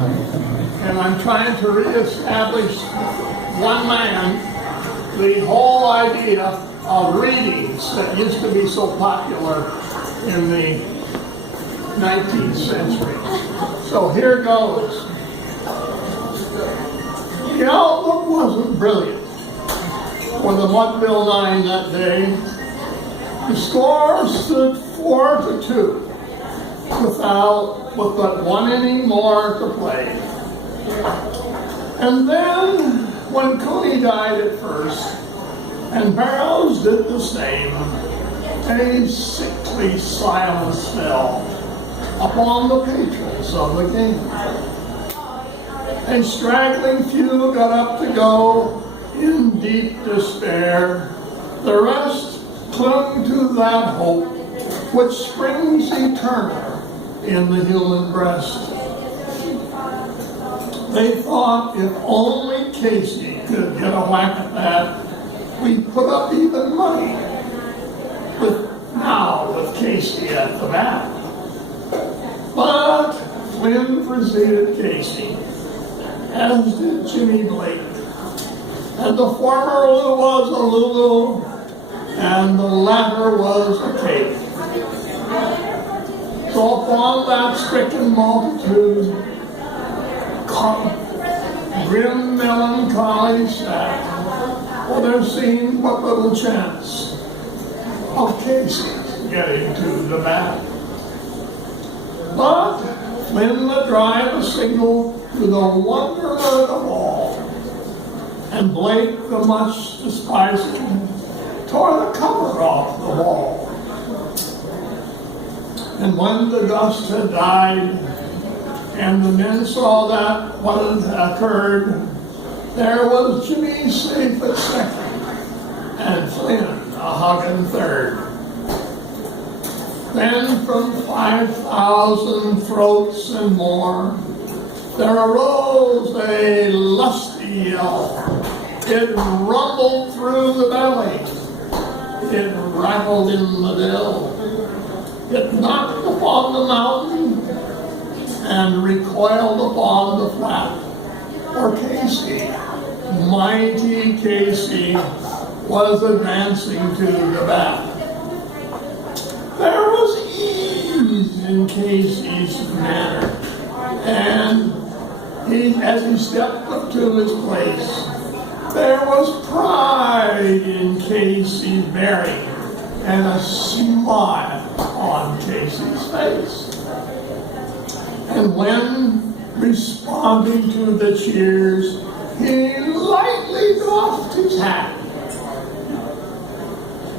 And I'm trying to reestablish one man, the whole idea of readings that used to be so popular in the 19th century. So here goes. The outlook wasn't brilliant for the Mudville Nine that day. The score stood 4-2 with but one inning more to play. And then, when Cooney died at first, and Barrows did the same, a sickly silence fell upon the patrons of the game. A straggling few got up to go in deep despair. The rest clung to that hope which springs eternal in the human breast. They thought if only Casey could get a whack at that, we'd put up even money with Casey at the bat. But Flynn preceded Casey, as did Jimmy Blake. And the former was a Lulu, and the latter was a cake. So upon that stricken multitude, grim melancholy sat, for there seemed but little chance of Casey getting to the bat. But Flynn would drive a single to the wonderment of all, and Blake, the much despised, tore the cover off the wall. And when the dust had died, and the men saw that what had occurred, there was Jimmy safe at second, and Flynn a hugging third. Then from 5,000 throats and more, there arose a lusty yell. It rumbled through the valley. It rattled in the dell. It knocked upon the mountain and recoiled upon the flat. For Casey, mighty Casey, was advancing to the bat. There was ease in Casey's manner, and as he stepped up to his place, there was pride in Casey's bearing and a smile on Casey's face. And when responding to the cheers, he lightly doffed his hat.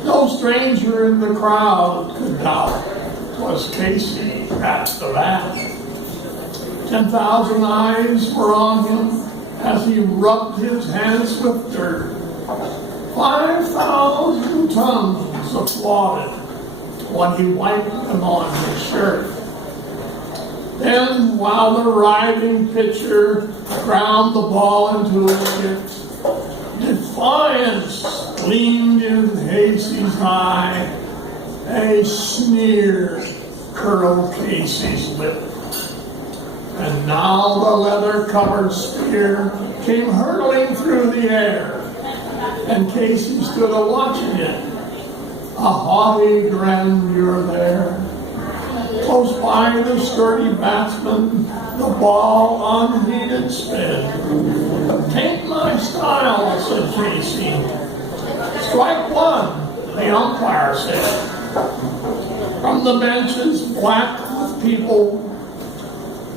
No stranger in the crowd could doubt 'twas Casey at the bat. 10,000 eyes were on him as he rubbed his hands with dirt. 5,000 tongues applauded when he wiped them on his shirt. Then, while the riding pitcher ground the ball into a wicket, defiance gleamed in Casey's eye. A sneer curled Casey's lip. And now the leather-covered spear came hurtling through the air, and Casey stood a-watching it, a haughty grandeur there. Close by the sturdy batsman, the ball unheeded sped. "'Tain't my style," said Casey. "Strike one," the umpire said. From the benches black with people,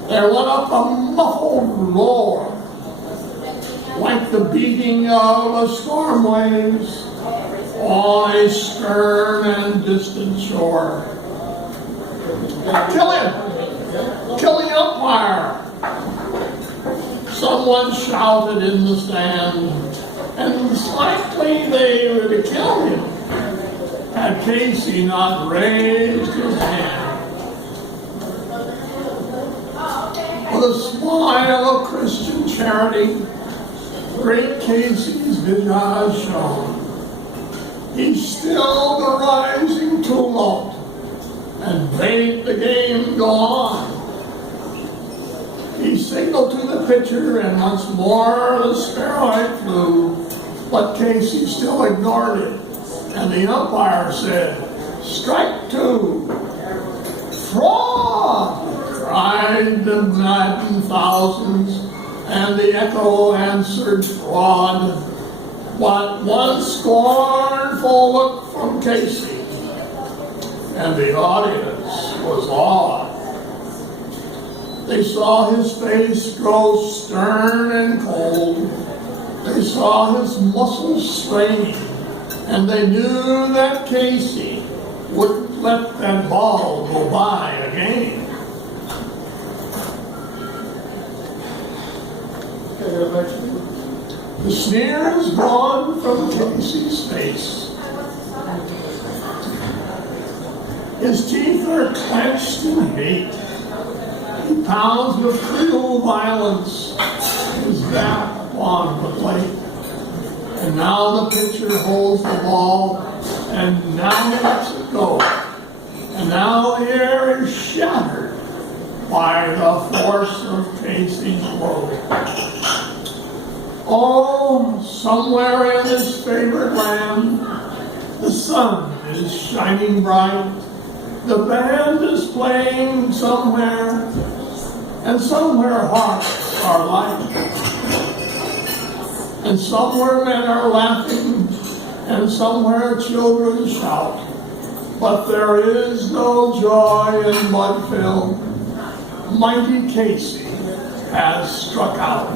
there went up a muffled roar, like the beating of a storm waves on a stern and distant shore. "Kill him! Kill the umpire!" Someone shouted in the stand, and likely they would have killed him had Casey not raised his hand. With a smile of Christian charity, great Casey's visage shone. He stilled the rising tumult and bade the game go on. He He signaled to the pitcher, and once more the sparrowhead flew, but Casey still ignored it. And the umpire said, "Strike two." "Fraud!" cried the maddened thousands, and the echo answered fraud. But one scornful look from Casey, and the audience was awed. They saw his face grow stern and cold. They saw his muscles straining, and they knew that Casey wouldn't let that ball go by again. The sneer is gone from Casey's face. His teeth are clenched in hate. He pounds with cruel violence his bat upon the plate. And now the pitcher holds the ball, and now he lets it go. And now the air is shattered by the force of Casey's blow. Oh, somewhere in his favorite land, the sun is shining bright. The band is playing somewhere, and somewhere hearts are light. And somewhere men are laughing, and somewhere children shout. But there is no joy in Mudville. Mighty Casey has struck out.